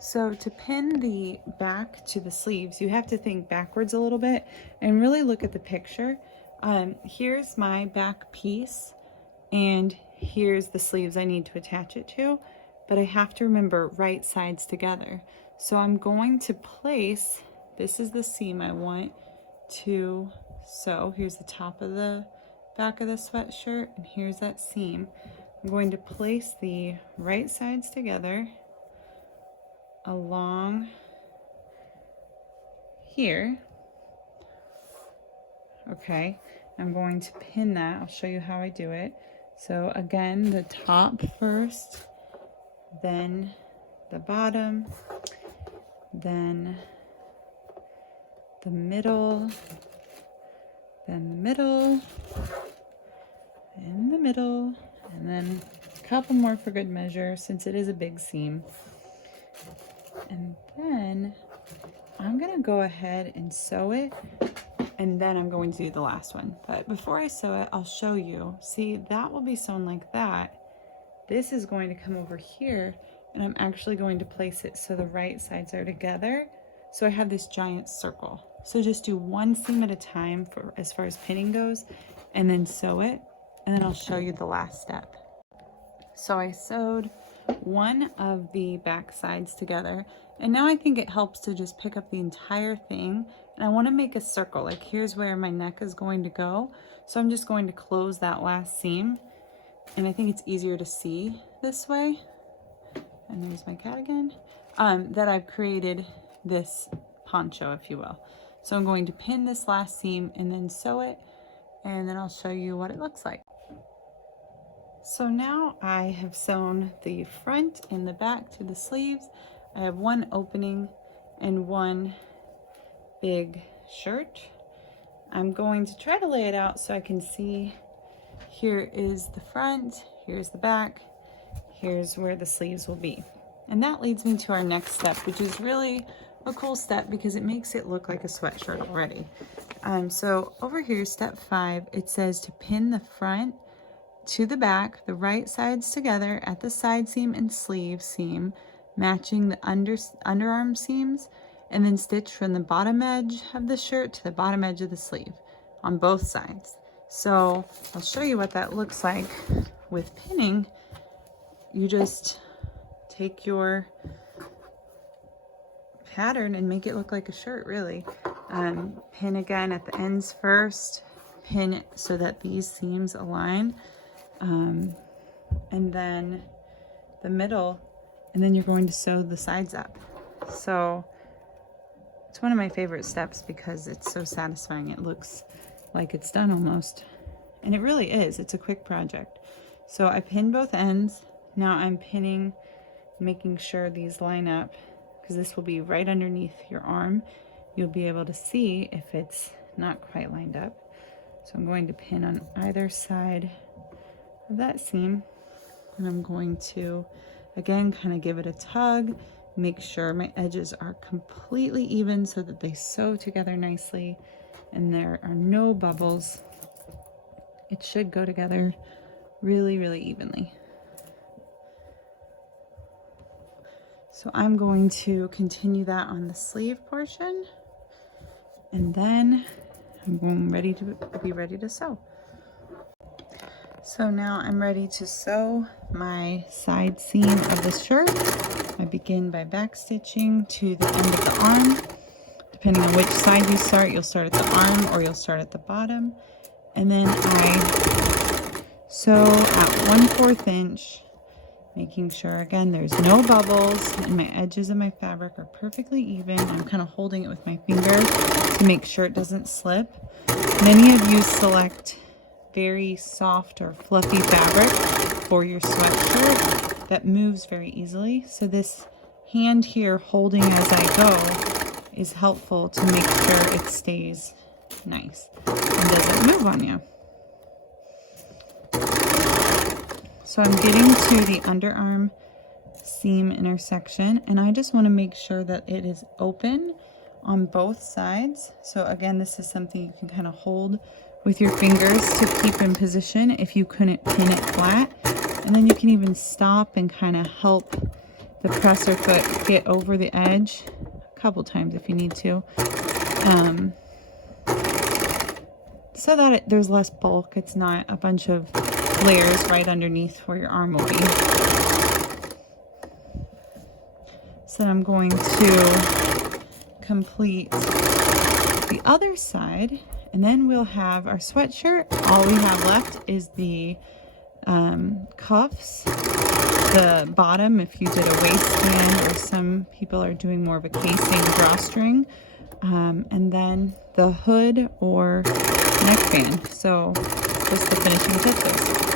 So to pin the back to the sleeves, you have to think backwards a little bit and really look at the picture. Here's my back piece and here's the sleeves I need to attach it to, but I have to remember right sides together. So I'm going to place, this is the seam I want to sew. Here's the top of the back of the sweatshirt and here's that seam. I'm going to place the right sides together along here. Okay, I'm going to pin that. I'll show you how I do it. So again, the top first, then the bottom, then the middle, then the middle, and the middle, and then a couple more for good measure since it is a big seam. And then I'm gonna go ahead and sew it, and then I'm going to do the last one. But before I sew it, I'll show you. See, that will be sewn like that. This is going to come over here, and I'm actually going to place it so the right sides are together. So I have this giant circle. So just do one seam at a time for as far as pinning goes, and then sew it, and then I'll show you the last step. So I sewed one of the back sides together, and now I think it helps to just pick up the entire thing, and I want to make a circle. Like here's where my neck is going to go, so I'm just going to close that last seam, and I think it's easier to see this way. And there's my cat again, that I've created this poncho, if you will. So I'm going to pin this last seam and then sew it, and then I'll show you what it looks like. So now I have sewn the front and the back to the sleeves. I have one opening and one big shirt. I'm going to try to lay it out so I can see. Here is the front, here's the back, here's where the sleeves will be. And that leads me to our next step, which is really a cool step because it makes it look like a sweatshirt already. So over here, step 5, it says to pin the front to the back, the right sides together at the side seam and sleeve seam, matching the underarm seams, and then stitch from the bottom edge of the shirt to the bottom edge of the sleeve on both sides. So I'll show you what that looks like with pinning. You just take your pattern and make it look like a shirt, really. Pin again at the ends first, pin it so that these seams align, and then the middle, and then you're going to sew the sides up. So it's one of my favorite steps because it's so satisfying. It looks like it's done almost, and it really is. It's a quick project. So I pinned both ends. Now I'm pinning, making sure these line up, because this will be right underneath your arm. You'll be able to see if it's not quite lined up. So I'm going to pin on either side of that seam, and I'm going to again kind of give it a tug, make sure my edges are completely even so that they sew together nicely and there are no bubbles. It should go together really, really evenly. So I'm going to continue that on the sleeve portion, and then I'm ready to be ready to sew. So now I'm ready to sew my side seam of the shirt. I begin by back stitching to the end of the arm. Depending on which side you start, you'll start at the arm or you'll start at the bottom. And then I sew at 1/4 inch, making sure again there's no bubbles and my edges of my fabric are perfectly even. I'm kind of holding it with my finger to make sure it doesn't slip. Many of you select very soft or fluffy fabric for your sweatshirt that moves very easily. So this hand here holding as I go is helpful to make sure it stays nice and doesn't move on you. So I'm getting to the underarm seam intersection, and I just want to make sure that it is open on both sides. So again, this is something you can kind of hold with your fingers to keep in position if you couldn't pin it flat. And then you can even stop and kind of help the presser foot get over the edge a couple times if you need to, so that there's less bulk. It's not a bunch of layers right underneath where your arm will be. So I'm going to complete the other side, and then we'll have our sweatshirt. All we have left is the cuffs, the bottom if you did a waistband, or some people are doing more of a casing drawstring, and then the hood or neckband. So just the finishing touches.